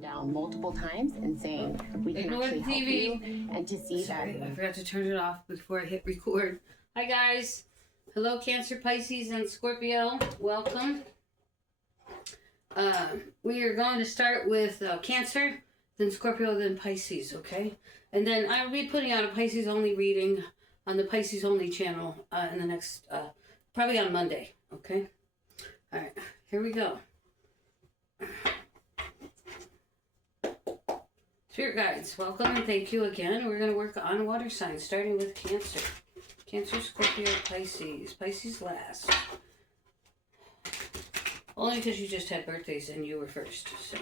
down multiple times and saying we can actually help you, and to see that. I forgot to turn it off before I hit record. Hi guys, hello Cancer, Pisces, and Scorpio. Welcome. We are going to start with Cancer, then Scorpio, then Pisces. Okay, and then I will be putting out a Pisces only reading on the Pisces only channel in the next probably on Monday. Okay. All right. Here we go. Spirit guides, welcome and thank you again. We're going to work on water signs, starting with Cancer. Cancer, Scorpio, Pisces. Pisces last. Only because you just had birthdays and you were first. So.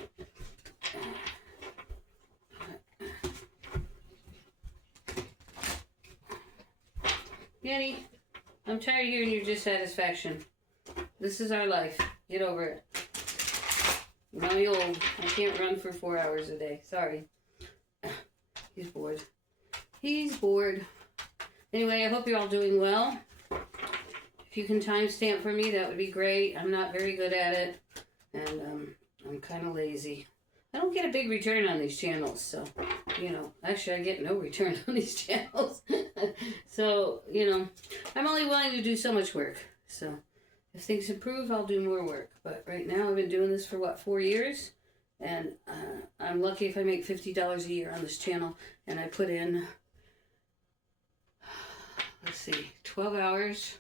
Yeti, I'm tired of hearing your dissatisfaction. This is our life. Get over it. I'm old. I can't run for 4 hours a day. Sorry. He's bored. He's bored. Anyway, I hope you're all doing well. If you can timestamp for me, that would be great. I'm not very good at it. And I'm kind of lazy. I don't get a big return on these channels. So, you know, actually I get no return on these channels. So, you know, I'm only willing to do so much work. So, if things improve, I'll do more work. But right now, I've been doing this for, 4 years? And I'm lucky if I make $50 a year on this channel. And I put in, let's see, 12 hours.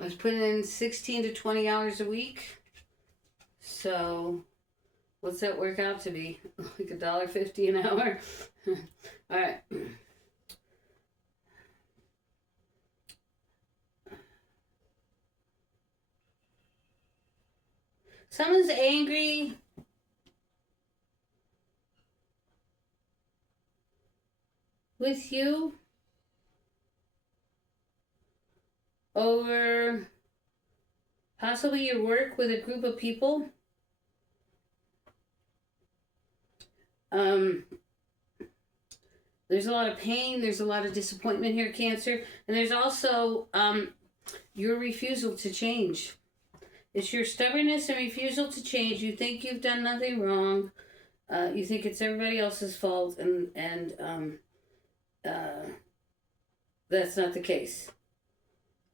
I was putting in 16 to 20 hours a week. So, what's that work out to be? Like $1.50 an hour? All right. Someone's angry. With you over possibly your work with a group of people. There's a lot of pain. There's a lot of disappointment here, Cancer. And there's also your refusal to change. It's your stubbornness and refusal to change. You think you've done nothing wrong. You think it's everybody else's fault, and that's not the case.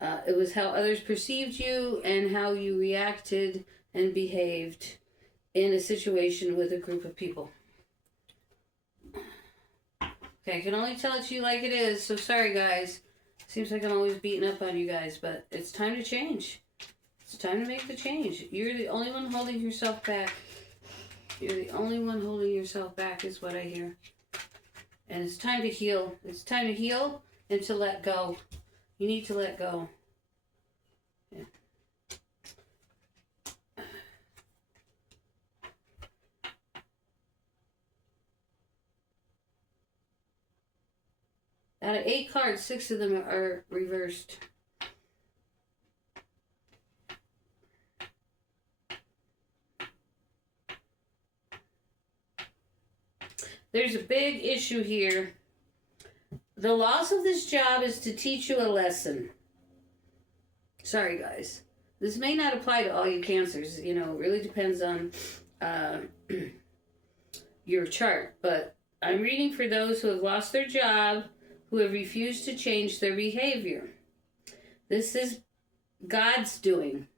It was how others perceived you and how you reacted and behaved in a situation with a group of people. Okay, I can only tell it to you like it is, so sorry guys. Seems like I'm always beating up on you guys, but it's time to change. It's time to make the change. You're the only one holding yourself back. You're the only one holding yourself back is what I hear. And it's time to heal. It's time to heal and to let go. You need to let go. Yeah. Out of 8 cards, 6 of them are reversed. There's a big issue here. The loss of this job is to teach you a lesson. Sorry, guys. This may not apply to all you Cancers. You know, it really depends on your chart. But I'm reading for those who have lost their job, who have refused to change their behavior. This is God's doing.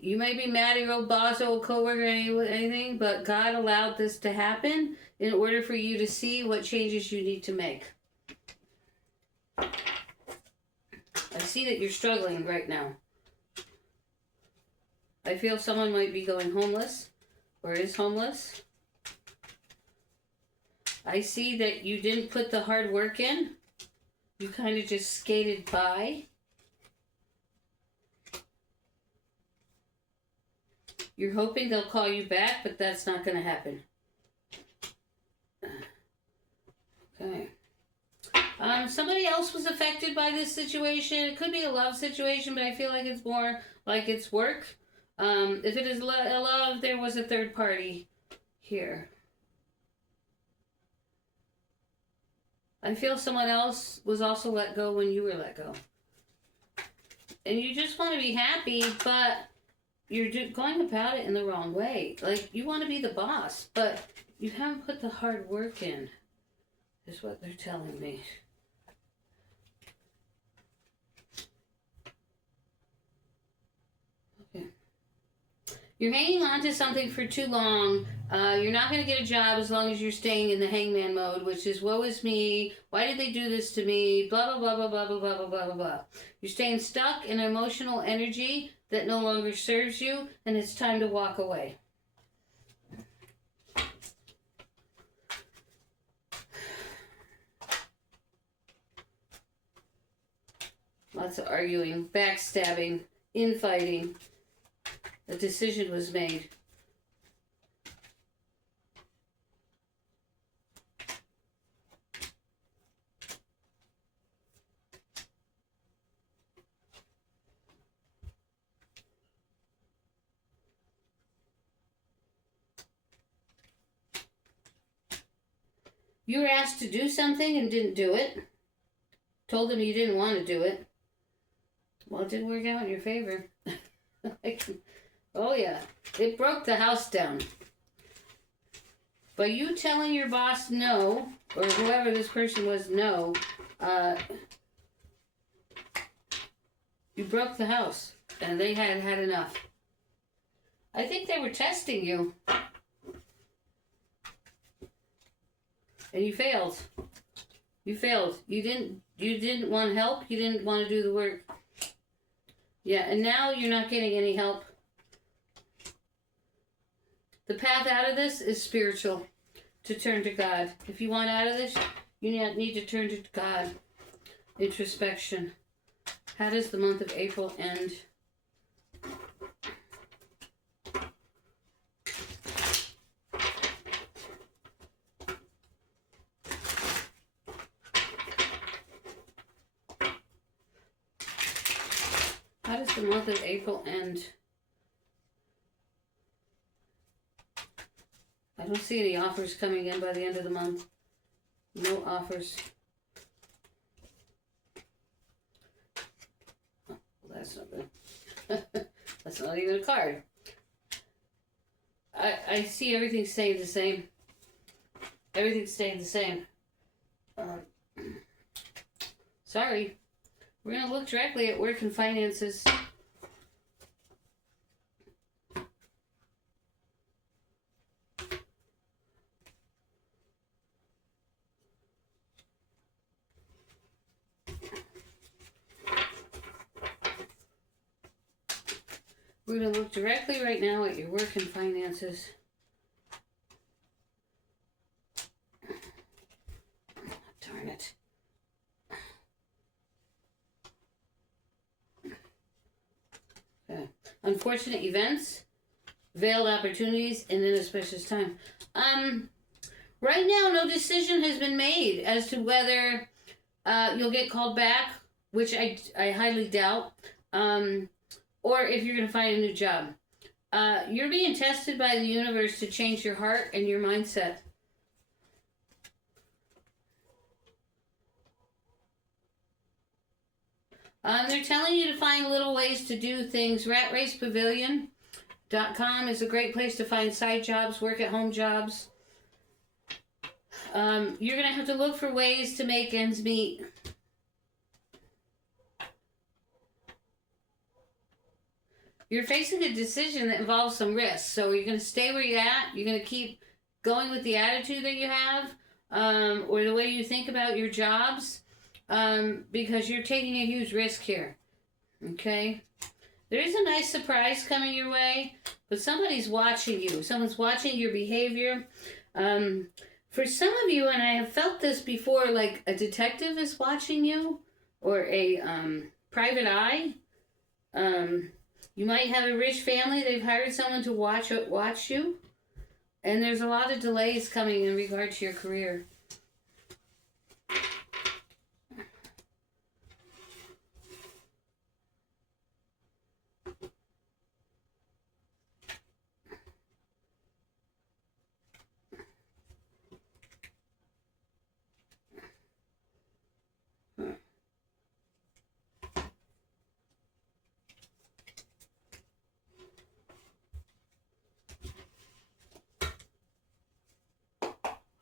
You may be mad at your old boss or old coworker or anything, but God allowed this to happen in order for you to see what changes you need to make. I see that you're struggling right now. I feel someone might be going homeless or is homeless. I see that you didn't put the hard work in. You kind of just skated by. You're hoping they'll call you back, but that's not going to happen. Okay. Somebody else was affected by this situation. It could be a love situation, but I feel like it's more like it's work. If it is love, there was a third party here. I feel someone else was also let go when you were let go. And you just want to be happy, but going about it in the wrong way. Like, you want to be the boss, but you haven't put the hard work in, is what they're telling me. Okay. You're hanging on to something for too long. You're not going to get a job as long as you're staying in the hangman mode, which is, woe is me, why did they do this to me, blah, blah, blah, blah, blah, blah, blah, blah, blah, blah. You're staying stuck in emotional energy that no longer serves you, and it's time to walk away. Lots of arguing, backstabbing, infighting. A decision was made. You were asked to do something and didn't do it. Told them you didn't want to do it. Well, it didn't work out in your favor. Oh yeah, it broke the house down. But you telling your boss no, or whoever this person was no, you broke the house, and they had had enough. I think they were testing you. And you failed. You failed. You didn't want help. You didn't want to do the work. Yeah, and now you're not getting any help. The path out of this is spiritual. To turn to God. If you want out of this, you need to turn to God. Introspection. How does the month of April end? How does the month of April end? I don't see any offers coming in by the end of the month. No offers. Oh, well, that's not good. That's not even a card. I see everything staying the same. Everything's staying the same. Sorry. We're going to look directly at work and finances. We're going to look directly right now at your work and finances. Darn it. Okay. Unfortunate events, veiled opportunities, and inauspicious time. Right now, no decision has been made as to whether you'll get called back, which I highly doubt. Or if you're going to find a new job. You're being tested by the universe to change your heart and your mindset. They're telling you to find little ways to do things. RatRacePavilion.com is a great place to find side jobs, work at home jobs. You're going to have to look for ways to make ends meet. You're facing a decision that involves some risk. So you're going to stay where you're at. You're going to keep going with the attitude that you have, or the way you think about your jobs, because you're taking a huge risk here. Okay? There is a nice surprise coming your way, but somebody's watching you. Someone's watching your behavior. For some of you, and I have felt this before, like a detective is watching you, or a private eye. You might have a rich family. They've hired someone to watch you. And there's a lot of delays coming in regard to your career.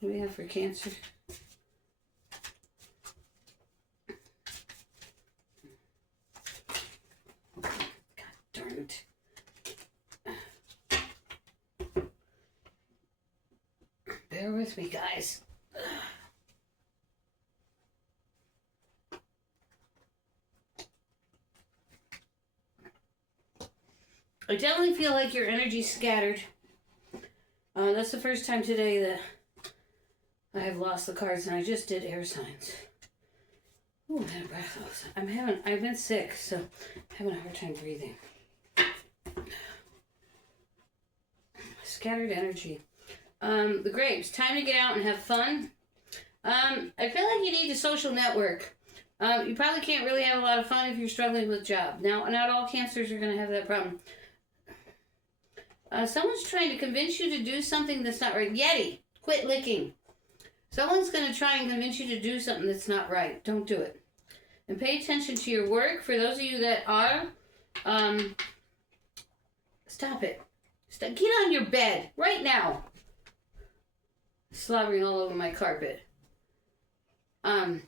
What do we have for Cancer? God darn it. Bear with me, guys. I definitely feel like your energy's scattered. That's the first time today that I have lost the cards, and I just did air signs. Ooh, I had a breath. I've been sick, so I'm having a hard time breathing. Scattered energy. The grapes, time to get out and have fun. I feel like you need a social network. You probably can't really have a lot of fun if you're struggling with a job. Now, not all Cancers are going to have that problem. Someone's trying to convince you to do something that's not right. Yeti, quit licking. Someone's going to try and convince you to do something that's not right. Don't do it. And pay attention to your work. For those of you that are, stop it. Get on your bed right now. Slobbering all over my carpet. For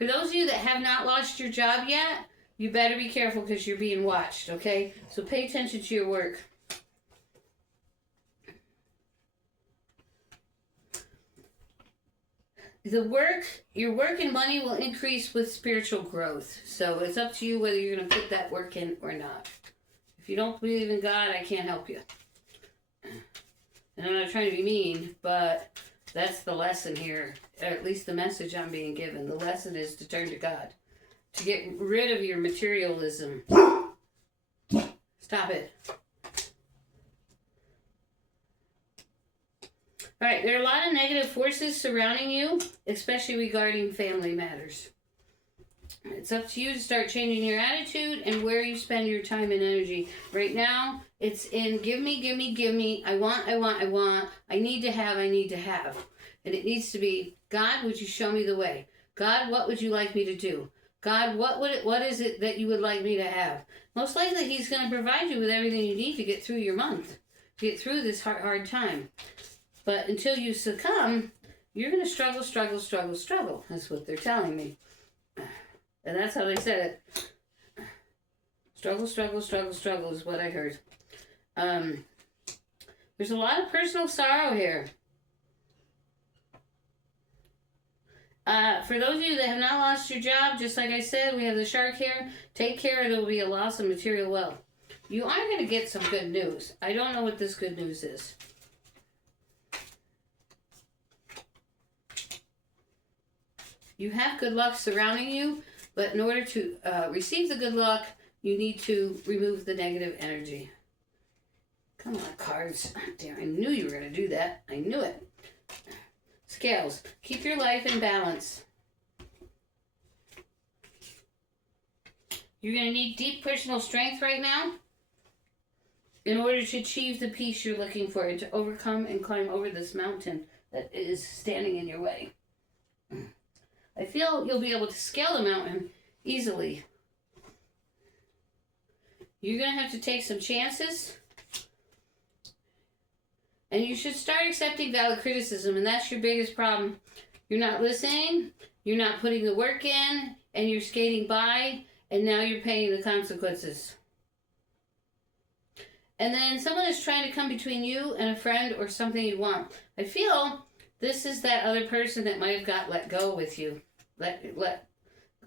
those of you that have not lost your job yet, you better be careful because you're being watched, okay? So pay attention to your work. Your work and money will increase with spiritual growth. So it's up to you whether you're going to put that work in or not. If you don't believe in God, I can't help you. And I'm not trying to be mean, but that's the lesson here. Or at least the message I'm being given. The lesson is to turn to God. To get rid of your materialism. Stop it. Alright, there are a lot of negative forces surrounding you, especially regarding family matters. It's up to you to start changing your attitude and where you spend your time and energy. Right now, it's in give me, give me, give me. I want, I want, I want. I need to have, I need to have. And it needs to be, God, would you show me the way? God, what would you like me to do? God, what is it that you would like me to have? Most likely, He's going to provide you with everything you need to get through your month. To get through this hard time. But until you succumb, you're going to struggle, struggle, struggle, struggle. That's what they're telling me. And that's how they said it. Struggle, struggle, struggle, struggle is what I heard. There's a lot of personal sorrow here. For those of you that have not lost your job, just like I said, we have the shark here. Take care, there will be a loss of material wealth. You are going to get some good news. I don't know what this good news is. You have good luck surrounding you, but in order to receive the good luck, you need to remove the negative energy. Come on, cards. Damn, I knew you were going to do that. I knew it. Scales. Keep your life in balance. You're going to need deep personal strength right now in order to achieve the peace you're looking for and to overcome and climb over this mountain that is standing in your way. I feel you'll be able to scale the mountain easily. You're going to have to take some chances. And you should start accepting valid criticism, and that's your biggest problem. You're not listening, you're not putting the work in, and you're skating by, and now you're paying the consequences. And then someone is trying to come between you and a friend or something you want. I feel this is that other person that might have got let go with you.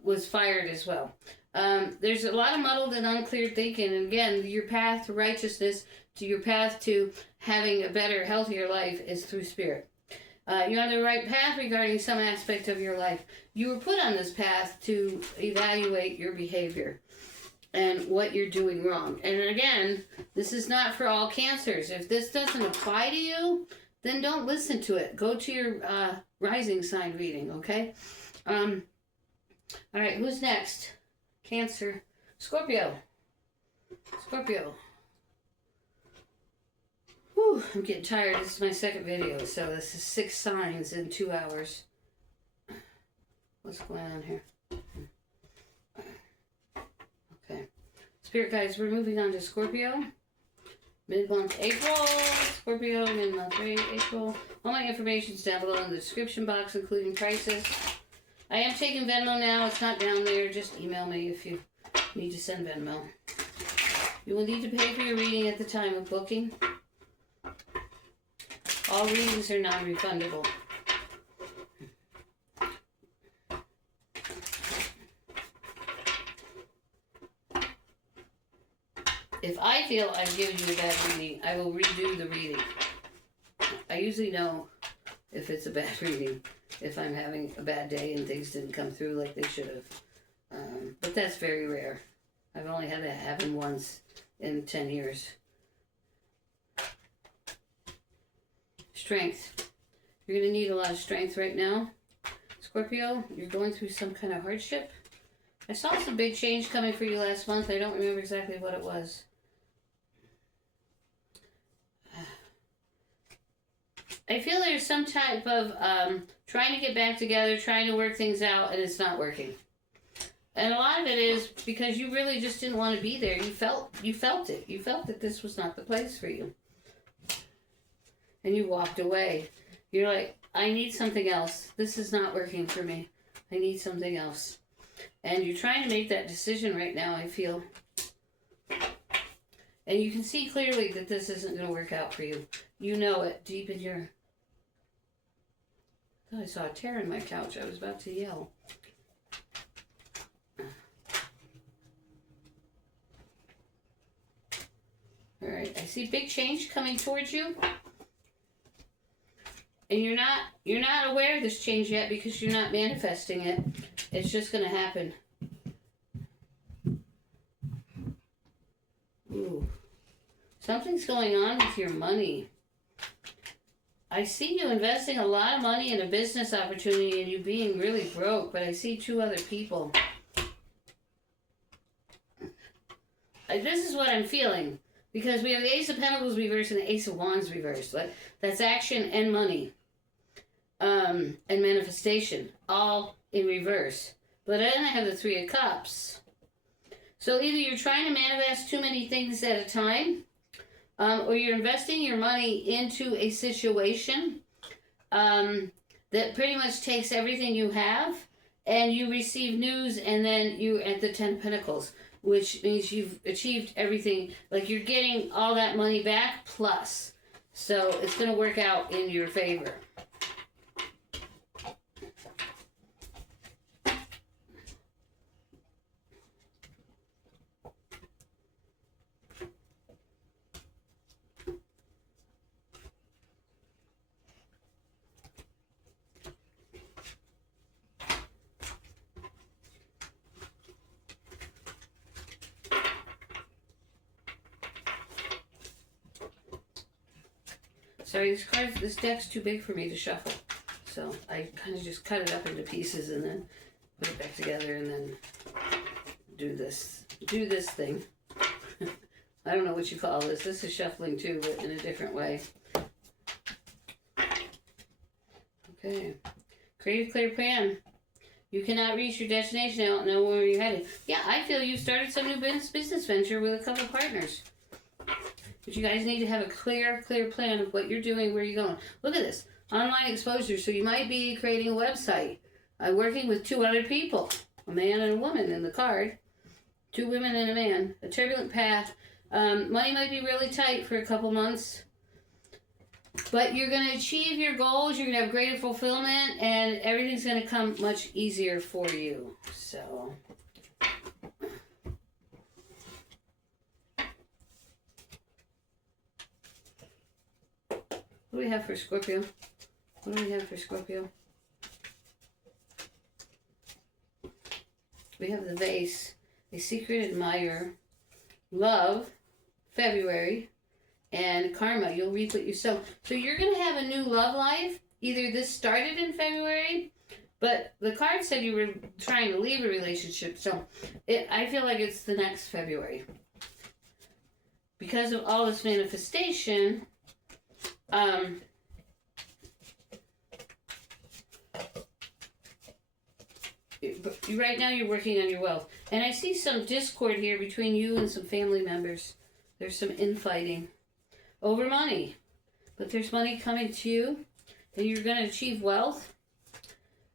Was fired as well. There's a lot of muddled and unclear thinking. And again, your path to righteousness, to your path to having a better, healthier life is through spirit. You're on the right path regarding some aspect of your life. You were put on this path to evaluate your behavior and what you're doing wrong. And again, this is not for all Cancers. If this doesn't apply to you, then don't listen to it. Go to your rising sign reading, okay? All right, who's next? Cancer. Scorpio. Scorpio. Whew, I'm getting tired. This is my second video, so this is 6 signs in 2 hours. What's going on here? Okay. Spirit guides, we're moving on to Scorpio. Mid-month April. Scorpio, mid-month rate, April. All my information is down below in the description box, including prices. I am taking Venmo now. It's not down there. Just email me if you need to send Venmo. You will need to pay for your reading at the time of booking. All readings are non-refundable. If I feel I've given you a bad reading, I will redo the reading. I usually know if it's a bad reading, if I'm having a bad day and things didn't come through like they should have. But that's very rare. I've only had that happen once in 10 years. Strength. You're going to need a lot of strength right now. Scorpio, you're going through some kind of hardship. I saw some big change coming for you last month. I don't remember exactly what it was. I feel there's some type of trying to get back together, trying to work things out, and it's not working. And a lot of it is because you really just didn't want to be there. You felt it. You felt that this was not the place for you. And you walked away. You're like, I need something else. This is not working for me. I need something else. And you're trying to make that decision right now, I feel. And you can see clearly that this isn't going to work out for you. You know it deep in your... I thought I saw a tear in my couch. I was about to yell. Alright, I see big change coming towards you. And you're not aware of this change yet because you're not manifesting it. It's just going to happen. Ooh. Something's going on with your money. I see you investing a lot of money in a business opportunity and you being really broke, but I see two other people. This is what I'm feeling. Because we have the Ace of Pentacles reversed and the Ace of Wands reversed. That's action and money. And manifestation. All in reverse. But then I have the Three of Cups. So either you're trying to manifest too many things at a time. Or you're investing your money into a situation that pretty much takes everything you have. And you receive news and then you're at the Ten of Pentacles. Which means you've achieved everything. Like you're getting all that money back plus. So it's going to work out in your favor. Sorry, this deck's too big for me to shuffle. So I kind of just cut it up into pieces and then put it back together and then do this thing. I don't know what you call this. This is shuffling too, but in a different way. Okay. Create a clear plan. You cannot reach your destination. I don't know where you're headed. Yeah, I feel you started some new business venture with a couple partners. But you guys need to have a clear plan of what you're doing, where you're going. Look at this. Online exposure. So you might be creating a website. Working with two other people. A man and a woman in the card. Two women and a man. A turbulent path. Money might be really tight for a couple months. But you're going to achieve your goals. You're going to have greater fulfillment. And everything's going to come much easier for you. So... what do we have for Scorpio? What do we have for Scorpio? We have the vase, a secret admirer, love, February, and karma. You'll reap what you sow. So you're going to have a new love life. Either this started in February, but the card said you were trying to leave a relationship. So I feel like it's the next February. Because of all this manifestation... right now you're working on your wealth. And I see some discord here between you and some family members. There's some infighting over money. but there's money coming to you, and you're going to achieve wealth.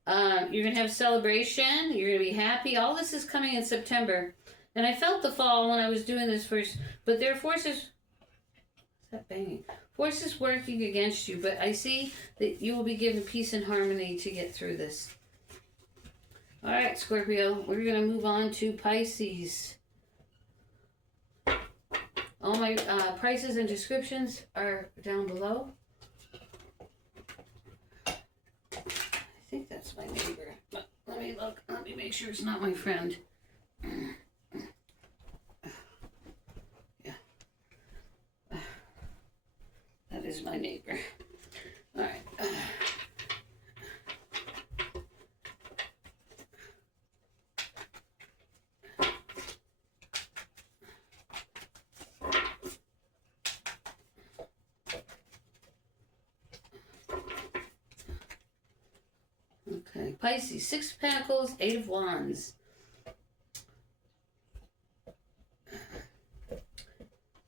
You're going to have a celebration. You're going to be happy. All this is coming in September. And I felt the fall when I was doing this first, but there are forces. What's that banging? Forces working against you, but I see that you will be given peace and harmony to get through this. All right, Scorpio, we're going to move on to Pisces. All my prices and descriptions are down below. I think that's my neighbor, but let me look. Let me make sure it's not my friend. Yeah. That is my neighbor. All right. Okay, Pisces, 6 of Pentacles, 8 of Wands.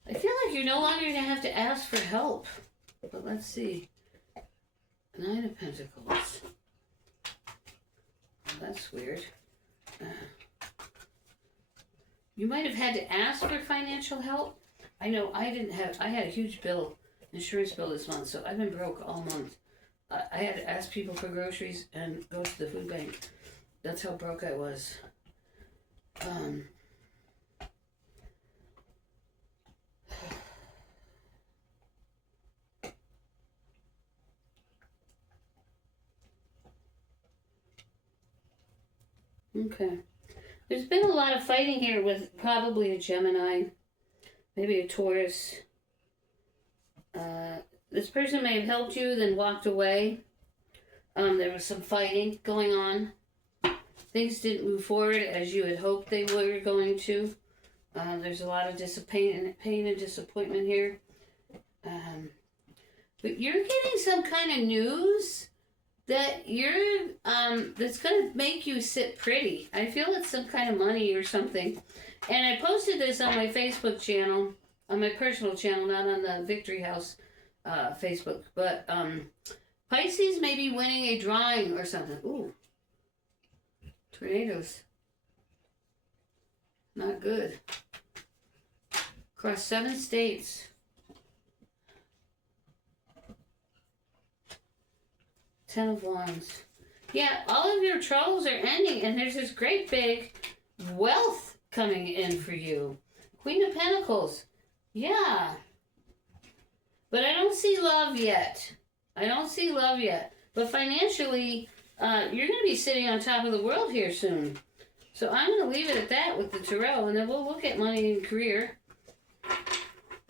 I feel like you're no longer going to have to ask for help. But let's see. 9 of Pentacles. That's weird. You might have had to ask for financial help. I know I had a huge insurance bill this month, so I've been broke all month. I had to ask people for groceries and go to the food bank. That's how broke I was. Okay. There's been a lot of fighting here with probably a Gemini, maybe a Taurus. This person may have helped you, then walked away. There was some fighting going on. Things didn't move forward as you had hoped they were going to. There's a lot of pain and disappointment here. But you're getting some kind of news that that's going to make you sit pretty. I feel it's some kind of money or something. And I posted this on my Facebook channel, on my personal channel, not on the Victory House Facebook. But Pisces may be winning a drawing or something. Ooh. Tornadoes. Not good. Across 7 states. 10 of Wands. Yeah, all of your troubles are ending, and there's this great big wealth coming in for you. Queen of Pentacles. Yeah. But I don't see love yet. But financially, you're going to be sitting on top of the world here soon. So I'm going to leave it at that with the tarot, and then we'll look at money and career.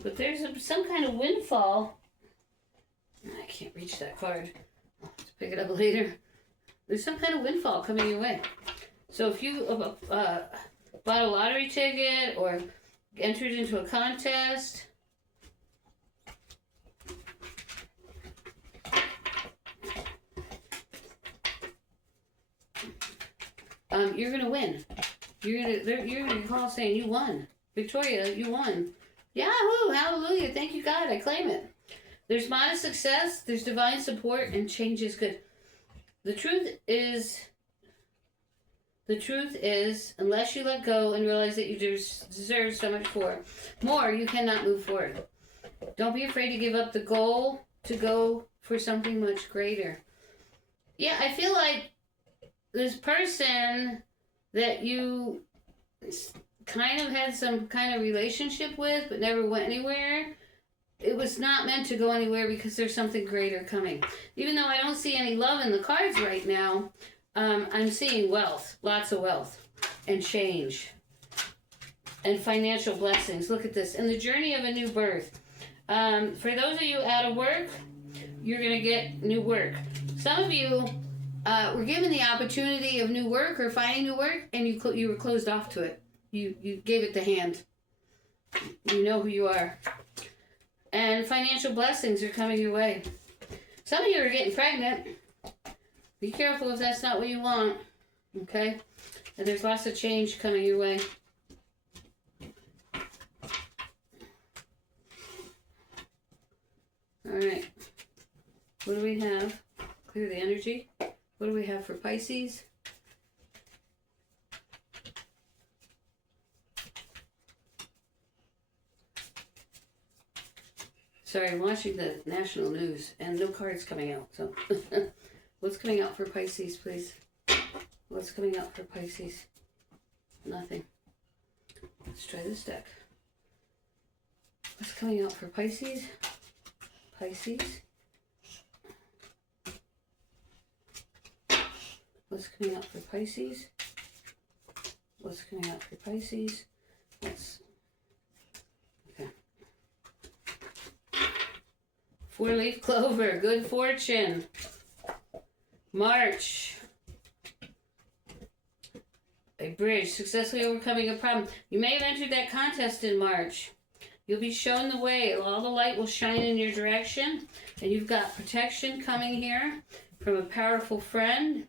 But there's some kind of windfall. I can't reach that card. I'll have to pick it up later. There's some kind of windfall coming your way. So if you bought a lottery ticket or entered into a contest, you're gonna win. You're gonna call saying you won, Victoria. You won. Yahoo! Hallelujah! Thank you, God. I claim it. There's modest success. There's divine support, and change is good. The truth is, unless you let go and realize that you deserve so much more, you cannot move forward. Don't be afraid to give up the goal to go for something much greater. Yeah, I feel like this person that you kind of had some kind of relationship with but never went anywhere, it was not meant to go anywhere because there's something greater coming. Even though I don't see any love in the cards right now, I'm seeing wealth, lots of wealth, and change, and financial blessings. Look at this. In the journey of a new birth. For those of you out of work, you're going to get new work. Some of you were given the opportunity of new work or finding new work, and you were closed off to it. You gave it the hand. You know who you are. And financial blessings are coming your way. Some of you are getting pregnant. Be careful if that's not what you want. Okay? And there's lots of change coming your way. All Alright. What do we have? Clear the energy. What do we have for Pisces? Sorry, I'm watching the national news and no cards coming out. So, what's coming out for Pisces, please? What's coming out for Pisces? Nothing. Let's try this deck. What's coming out for Pisces? Pisces. What's coming out for Pisces? What's coming out for Pisces? Okay. 4-leaf clover, good fortune. March. A bridge, successfully overcoming a problem. You may have entered that contest in March. You'll be shown the way. All the light will shine in your direction. And you've got protection coming here from a powerful friend.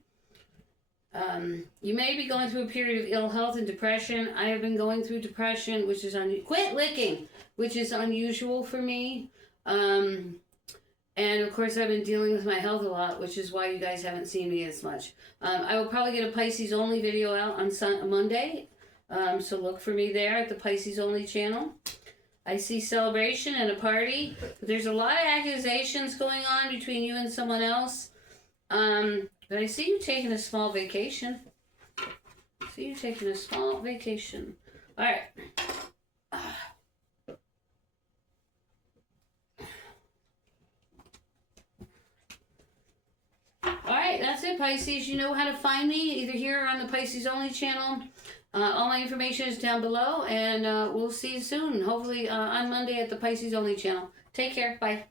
You may be going through a period of ill health and depression. I have been going through depression, which is quit licking, which is unusual for me. And of course, I've been dealing with my health a lot, which is why you guys haven't seen me as much. I will probably get a Pisces only video out on Monday. So look for me there at the Pisces only channel. I see celebration and a party. But there's a lot of accusations going on between you and someone else. But I see you taking a small vacation. All right. Alright, that's it, Pisces. You know how to find me, either here or on the Pisces Only channel. All my information is down below, and we'll see you soon. Hopefully on Monday at the Pisces Only channel. Take care. Bye.